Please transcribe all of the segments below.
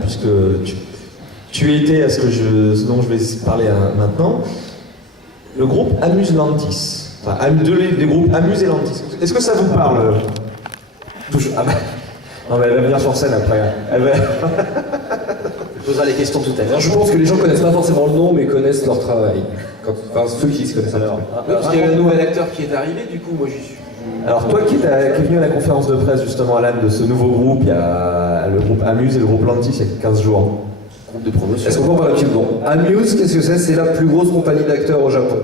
puisque tu étais à ce dont je vais parler maintenant, le groupe Amuse Lantis. Enfin, des groupes Amuse et Lantis. Est-ce que ça vous parle? Ah bah, non, mais elle va venir sur scène après. Elle posera les questions tout à l'heure. Je pense que les gens connaissent pas forcément le nom, mais connaissent leur travail. Enfin, ceux qui se connaissent alors. Parce qu'il y a un nouvel acteur qui est arrivé, du coup, moi j'y suis. Alors toi qui es venu à la conférence de presse justement Alan de ce nouveau groupe, il y a le groupe Amuse et le groupe Lantis il y a 15 jours. Groupe de promotion. Est-ce qu'on peut en parler un petit peu? Amuse, qu'est-ce que c'est? C'est la plus grosse compagnie d'acteurs au Japon.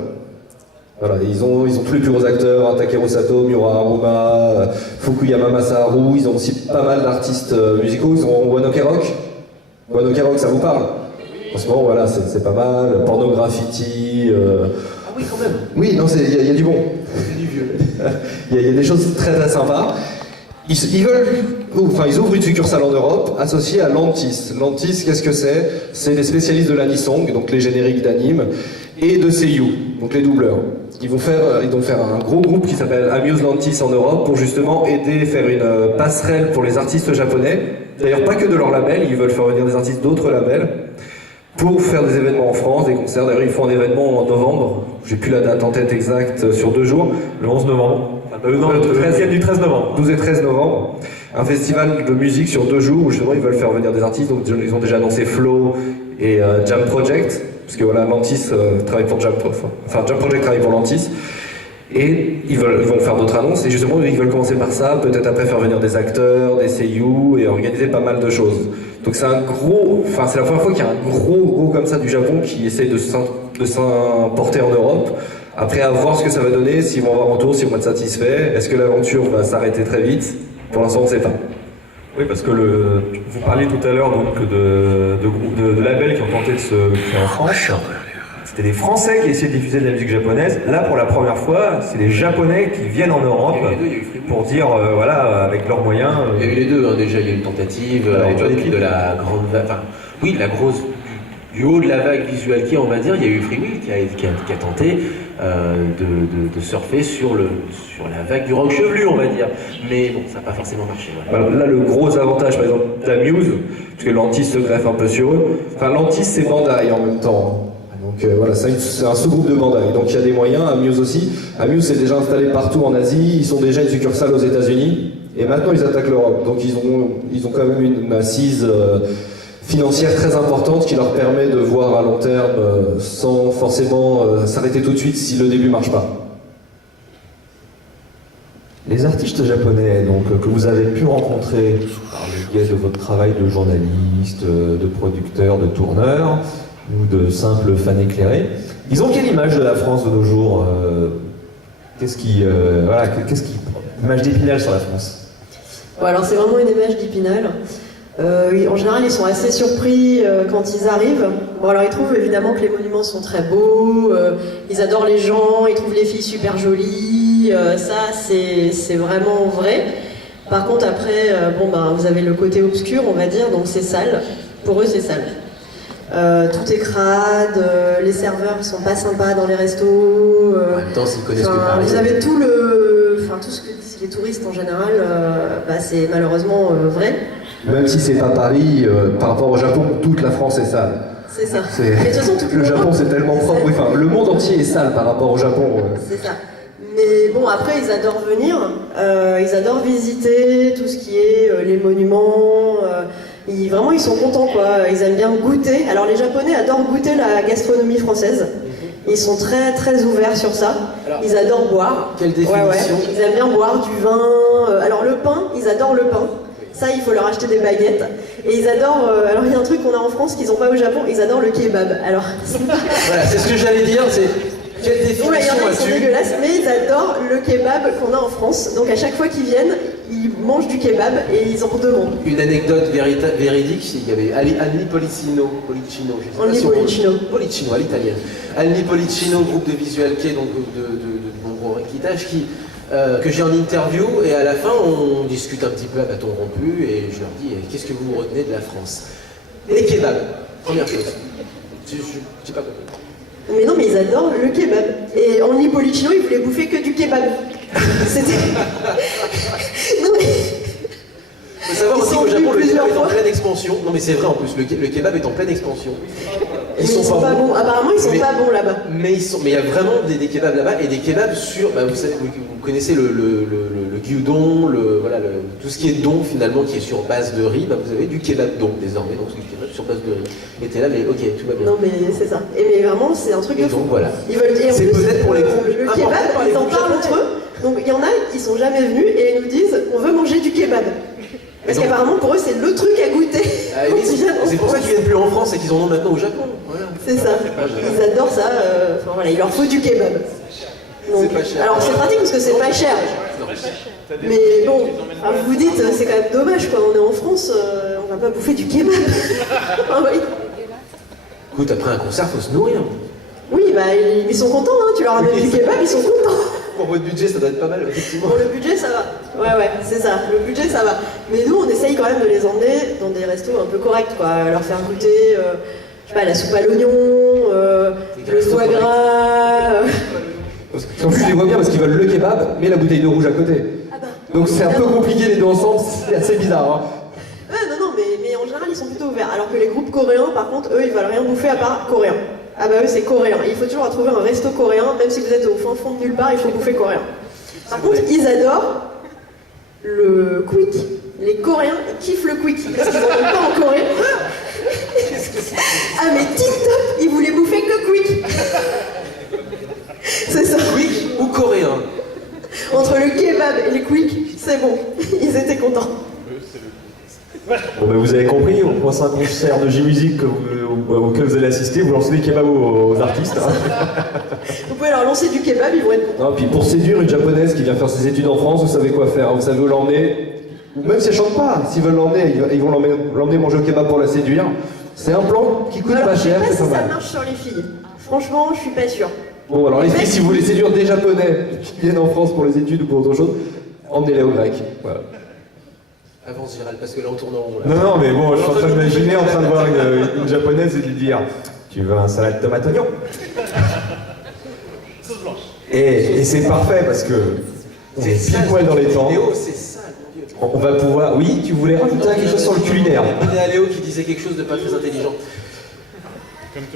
Voilà, ils ont tous les plus gros acteurs, Takeru Sato, Miura Haruma, Fukuyama Masaharu, ils ont aussi pas mal d'artistes musicaux, ils ont One Ok Rock. One Ok Rock, ça vous parle? En ce moment, voilà, c'est pas mal. Porno Graffiti. Ah oui, quand même. Oui, non, il y a du bon. C'est du vieux. Il y a des choses très très sympas. Ils ouvrent une succursale en Europe associée à Lantis. Lantis, qu'est-ce que c'est? C'est des spécialistes de l'anisong, donc les génériques d'anime, et de seiyuu, donc les doubleurs. Ils vont faire un gros groupe qui s'appelle Amuse Lantis en Europe pour justement aider, faire une passerelle pour les artistes japonais. D'ailleurs, pas que de leur label, ils veulent faire venir des artistes d'autres labels pour faire des événements en France, des concerts. D'ailleurs, ils font un événement en novembre. J'ai plus la date en tête exacte, sur 2 jours. Le 11 novembre. Le 13e du 13 novembre. 12 et 13 novembre. Un festival de musique sur 2 jours où justement ils veulent faire venir des artistes. Donc ils ont déjà annoncé Flow et Jam Project. Parce que voilà, Lantis travaille pour Jam Project. Enfin, Jam Project travaille pour Lantis. Et ils vont faire d'autres annonces. Et justement, ils veulent commencer par ça. Peut-être après faire venir des acteurs, des seiyuu et organiser pas mal de choses. Donc c'est la première fois qu'il y a un gros comme ça du Japon qui essaie de s'importer en Europe. Après, à voir ce que ça va donner, s'ils vont avoir un retour, s'ils vont être satisfaits. Est-ce que l'aventure va s'arrêter très vite? Pour l'instant, on ne sait pas. Oui, parce que vous parliez tout à l'heure donc de labels qui ont tenté de se créer en France. C'était des Français qui essayaient de diffuser de la musique japonaise. Là, pour la première fois, c'est des Japonais qui viennent en Europe pour dire, voilà, avec leurs moyens... Il y a eu les deux, hein, déjà, il y a eu une tentative de la grande vague... Enfin, oui, la grosse... Du haut de la vague visuelle on va dire, il y a eu Free Will qui a tenté de surfer sur la vague du rock chevelu, on va dire. Mais bon, ça n'a pas forcément marché. Voilà. Alors là, le gros avantage, par exemple, d'Amuse, parce que Lantis se greffe un peu sur eux, enfin, Lantis, c'est Bandai en même temps. Donc voilà, c'est un sous-groupe de Bandai. Donc il y a des moyens, Amuse aussi. Amuse s'est déjà installé partout en Asie, ils sont déjà une succursale aux États-Unis, et maintenant ils attaquent l'Europe. Donc ils ont quand même une assise financière très importante qui leur permet de voir à long terme sans forcément s'arrêter tout de suite si le début ne marche pas. Les artistes japonais donc, que vous avez pu rencontrer par le biais de votre travail de journaliste, de producteur, de tourneur ou de simples fans éclairés, ils ont quelle image de la France de nos jours? Image d'Épinal sur la France? Bon, alors c'est vraiment une image d'Épinal. En général, ils sont assez surpris quand ils arrivent. Bon, alors ils trouvent évidemment que les monuments sont très beaux, ils adorent les gens, ils trouvent les filles super jolies, ça c'est vraiment vrai. Par contre, après, vous avez le côté obscur, on va dire, donc c'est sale. Pour eux, c'est sale. Tout est crade, les serveurs sont pas sympas dans les restos. En même temps, s'ils connaissent que Paris. Vous avez tout ce que disent les touristes en général, c'est malheureusement vrai. Même si c'est pas Paris, par rapport au Japon, toute la France est sale. C'est ça. Mais de toute façon, le Japon c'est tellement propre, oui, enfin, le monde entier est sale par rapport au Japon. C'est ça. Mais bon, après, ils adorent venir, ils adorent visiter tout ce qui est les monuments. Vraiment, ils sont contents, quoi. Ils aiment bien goûter. Alors, les Japonais adorent goûter la gastronomie française. Ils sont très très ouverts sur ça. Alors, ils adorent boire. Quelle définition? Ils aiment bien boire du vin. Alors, le pain, ils adorent le pain. Ça, il faut leur acheter des baguettes. Et ils adorent... alors, il y a un truc qu'on a en France qu'ils n'ont pas au Japon, ils adorent le kebab. Alors... Voilà, c'est ce que j'allais dire, c'est... Quelle définition ils sont dégueulasses, mais ils adorent le kebab qu'on a en France. Donc, à chaque fois qu'ils viennent, ils mangent du kebab et ils en redemandent. Une anecdote véridique, il y avait Anni Policino, Policino à l'italienne. Anni Policino, groupe de Visual Kei, donc de mon gros équitage, que j'ai en interview, et à la fin on discute un petit peu à bâton rompu, et je leur dis qu'est-ce que vous retenez de la France? Les kebabs, première chose. Je sais pas compris. Mais non, mais ils adorent le kebab. Et en Policino, ils voulaient bouffer que du kebab. C'était... Non mais... faut savoir Ils aussi sont qu'au Japon, venus le kebab plusieurs est en fois. pleine expansion. Non, mais c'est vrai en plus, le kebab est en pleine expansion. Ils sont pas bons. Apparemment, ils sont Mais- pas bons là-bas. Mais il y a vraiment des kebabs là-bas et des kebabs sur. Bah, vous savez, vous connaissez le gyudon, tout ce qui est don finalement qui est sur base de riz. Bah, vous avez du kebab don désormais, donc c'est du kebab sur base de riz. Et t'es là, mais ok, tout va bien. Non, mais c'est ça. Et mais vraiment, c'est un truc Et de fou. donc voilà. Ils veulent dire. C'est peut-être pour les groupes Le importés kebab, par les ils en groupes parlent japonais. entre eux. Donc il y en a qui sont jamais venus et ils nous disent on veut manger du kebab. Parce donc- qu'apparemment pour eux c'est le truc à goûter. Ah, quand oui, ils viennent en c'est pour ça France. qu'ils viennent plus en France et qu'ils en ont maintenant au Japon. Voilà. C'est ça. Ils adorent ça. Enfin voilà, il leur faut du kebab. Donc, C'est pas cher. alors c'est pratique parce que c'est pas cher. Mais bon, enfin, vous vous dites c'est quand même dommage quoi. On est en France, on va pas bouffer du kebab. Ah oui. Écoute, après un concert, faut se nourrir. Oui, bah ils sont contents. Hein. Tu leur amènes du kebab, ils sont contents. Pour votre budget, ça doit être pas mal, effectivement. Pour le budget, ça va. Ouais, c'est ça. Le budget, ça va. Mais nous, on essaye quand même de les emmener dans des restos un peu corrects, quoi. Leur faire goûter, je sais pas, la soupe à l'oignon, Des le restos foie corrects. gras. En plus, je les vois bien parce qu'ils veulent le kebab, mais la bouteille de rouge à côté. Ah bah. Donc c'est un peu compliqué les deux ensemble, c'est assez bizarre. Hein. Non, mais en général, ils sont plutôt ouverts. Alors que les groupes coréens, par contre, eux, ils veulent rien bouffer à part coréen. Ah bah eux, c'est coréen. Il faut toujours trouver un resto coréen, même si vous êtes au fin fond de nulle part, il faut bouffer coréen. Par contre, ils adorent le quick. Les Coréens, ils kiffent le quick, parce qu'ils n'en ont pas en Corée. Ah mais tip-top, ils voulaient bouffer que quick. C'est ça. Quick ou coréen? Entre le kebab et les quick, c'est bon. Ils étaient contents. Bon, ben, vous avez compris, au prochain concert de J-Music auquel vous allez assister, vous lancez des kebabs aux artistes. Hein. Vous pouvez leur lancer du kebab, ils vont être contents. Non, puis pour séduire une japonaise qui vient faire ses études en France, vous savez quoi faire, hein. Vous savez où l'emmener. Ou même si elle chante pas, s'ils veulent l'emmener, ils vont l'emmener manger au kebab pour la séduire. C'est un plan qui coûte Alors, pas je sais cher, pas c'est si pas ça mal. marche sur les filles. Franchement, je suis pas sûre. Bon, alors les filles, si vous voulez séduire des japonais qui viennent en France pour les études ou pour autre chose, emmenez-les au grec. Voilà. Avance, Gérald, parce que là, on tourne en rond. Là. Non, mais bon, je suis en train d'imaginer en train de voir une japonaise et de lui dire tu veux un salade de tomate oignon? Et c'est parfait parce que c'est pile poil dans les temps. Léo, c'est ça, mon Dieu. On va pouvoir. Oui, tu voulais rajouter quelque chose sur le culinaire. On est à Léo qui disait quelque chose de pas très intelligent.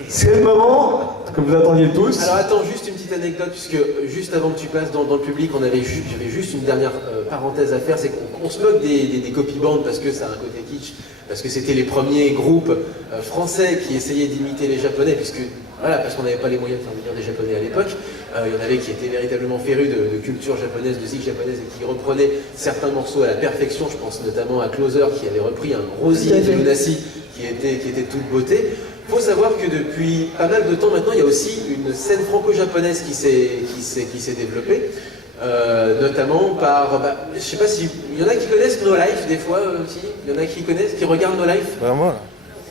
C'est le moment que vous attendiez tous. Alors attends, juste une petite anecdote, puisque juste avant que tu passes dans le public, j'avais juste une dernière parenthèse à faire, c'est qu'on se moque des copy-bands parce que ça a un côté kitsch, parce que c'était les premiers groupes français qui essayaient d'imiter les japonais, parce qu'on n'avait pas les moyens de faire venir des japonais à l'époque. Il y en avait qui étaient véritablement férus de culture japonaise, de musique japonaise, et qui reprenaient certains morceaux à la perfection. Je pense notamment à Closer qui avait repris un Rosier de Lunassi qui était toute beauté. Il faut savoir que depuis pas mal de temps maintenant, il y a aussi une scène franco-japonaise qui s'est développée, notamment par, je sais pas si, il y en a qui connaissent No Life des fois aussi, il y en a qui connaissent, qui regardent No Life. Vraiment là.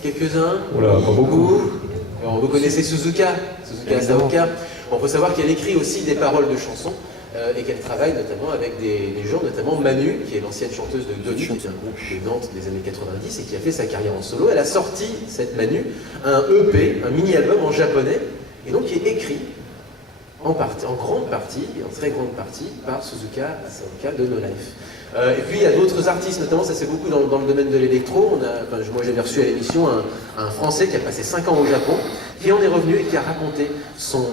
Quelques-uns. Oula, pas beaucoup. Bon, vous connaissez Suzuka Saoka. Bon, faut savoir qu'elle écrit aussi des paroles de chansons. Et qu'elle travaille notamment avec des gens, notamment Manu, qui est l'ancienne chanteuse de Donu, qui est un groupe de Nantes des années 90 et qui a fait sa carrière en solo. Elle a sorti, cette Manu, un EP, un mini-album en japonais, et donc qui est écrit en grande partie, et en très grande partie, par Suzuka Saoka de No Life. Et puis il y a d'autres artistes, notamment ça c'est beaucoup dans le domaine de l'électro. Moi j'avais reçu à l'émission un Français qui a passé 5 ans au Japon, qui en est revenu et qui a raconté son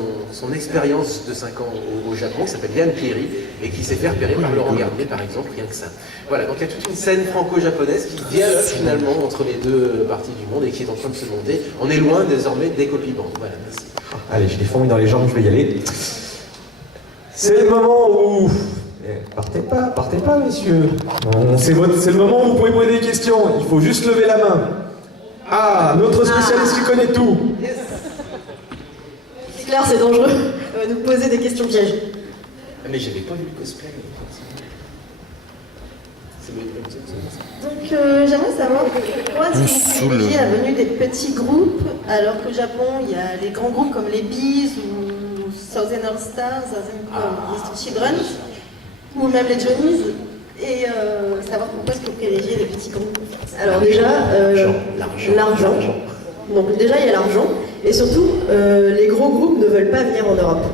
expérience de 5 ans au Japon, qui s'appelle Yann Pierry, et qui s'est fait repérer par Laurent Garnier par exemple, rien que ça. Voilà, donc il y a toute une scène franco-japonaise qui dialogue finalement entre les deux parties du monde et qui est en train de se monter. On est loin désormais des copy-bands. Voilà, merci. Allez, j'ai les fourmis dans les jambes, je vais y aller. C'est le moment où. Partez pas, messieurs. C'est le moment où vous pouvez poser des questions. Il faut juste lever la main. Ah, notre spécialiste qui connaît tout. C'est clair, c'est dangereux. Elle va nous poser des questions pièges. Ah, mais j'avais pas vu le cosplay. Donc j'aimerais savoir pourquoi est-ce que vous privilégiez la venue des petits groupes alors qu'au Japon il y a les grands groupes comme les Bees ou Thousand Earth Stars, Mr. Children ou même les Johnnies et savoir pourquoi est-ce que vous privilégiez les petits groupes. Alors déjà, l'argent. Donc déjà il y a l'argent et surtout les gros groupes ne veulent pas venir en Europe.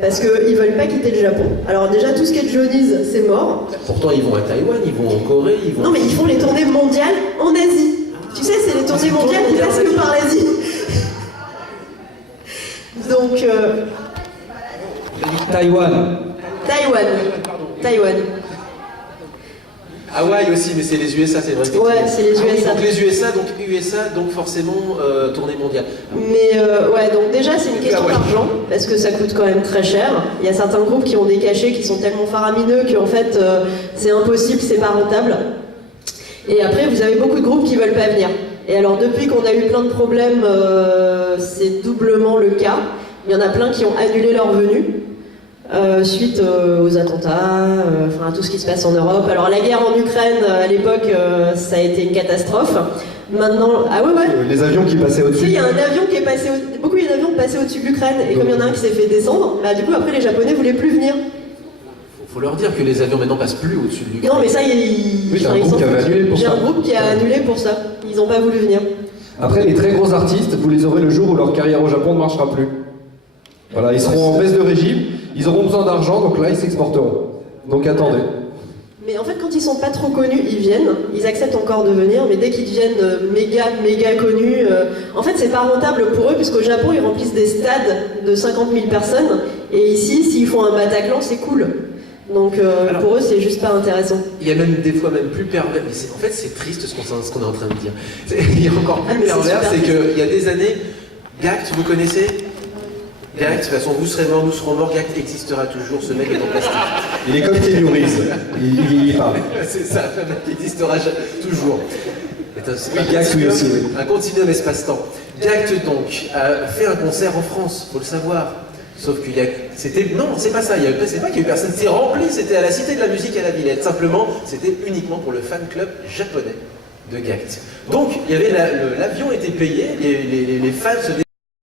Parce qu'ils veulent pas quitter le Japon. Alors déjà, tout ce qui est Johnny's, c'est mort. Pourtant, ils vont à Taïwan, ils vont en Corée, ils vont... Non, mais ils font les tournées mondiales en Asie. Tu sais, c'est les tournées mondiales qui passent que par l'Asie. Donc, Taïwan. Taïwan. Hawaï aussi, mais c'est les USA, c'est vrai. Ouais, c'est les USA. Donc les USA, donc forcément tournée mondiale. Mais ouais, donc déjà c'est une question d'argent, parce que ça coûte quand même très cher. Il y a certains groupes qui ont des cachets qui sont tellement faramineux qu'en fait c'est impossible, c'est pas rentable. Et après vous avez beaucoup de groupes qui veulent pas venir. Et alors depuis qu'on a eu plein de problèmes, c'est doublement le cas. Il y en a plein qui ont annulé leur venue. Suite aux attentats, enfin à tout ce qui se passe en Europe. Alors la guerre en Ukraine, à l'époque, ça a été une catastrophe. Maintenant, ah ouais. Les avions qui passaient Tu sais, au-dessus. il y a un avion qui est passé, beaucoup d'avions passés au-dessus de l'Ukraine, et comme il y en a un qui s'est fait descendre, bah du coup après les Japonais voulaient plus venir. Faut leur dire que les avions maintenant passent plus au-dessus de l'Ukraine. Non mais ça, Oui, t'as un groupe qui avait annulé pour J'ai ça. un groupe qui a annulé pour ça. Ils n'ont pas voulu venir. Après, les très gros artistes, vous les aurez le jour où leur carrière au Japon ne marchera plus. Voilà, ils seront en baisse de régime, ils auront besoin d'argent, donc là, ils s'exporteront. Donc attendez. Mais en fait, quand ils sont pas trop connus, ils viennent, ils acceptent encore de venir, mais dès qu'ils deviennent méga connus, en fait, c'est pas rentable pour eux, puisqu'au Japon, ils remplissent des stades de 50 000 personnes, et ici, s'ils font un Bataclan, c'est cool. Donc Alors, pour eux, c'est juste pas intéressant. Il y a même des fois même plus pervers. Mais en fait, c'est triste ce qu'on est en train de dire. Il y a encore plus mais c'est pervers, super c'est triste. qu'il y a des années, Gact, vous connaissez Gact, de toute façon, vous serez mort, nous serons morts, Gact existera toujours, ce mec est en plastique. Il est comme Kenny Reeves, il vieillit pas. C'est ça, le mec existera toujours. Oui, Gact, oui aussi, oui. Un continuum espace-temps. Gact, donc, a fait un concert en France, faut le savoir. Sauf qu'il y a... Non, c'est pas ça, c'est pas qu'il y a eu personne, c'est rempli, c'était à la Cité de la Musique à la Villette. Simplement, c'était uniquement pour le fan club japonais de Gact. Donc, il y avait l'avion était payé, les fans se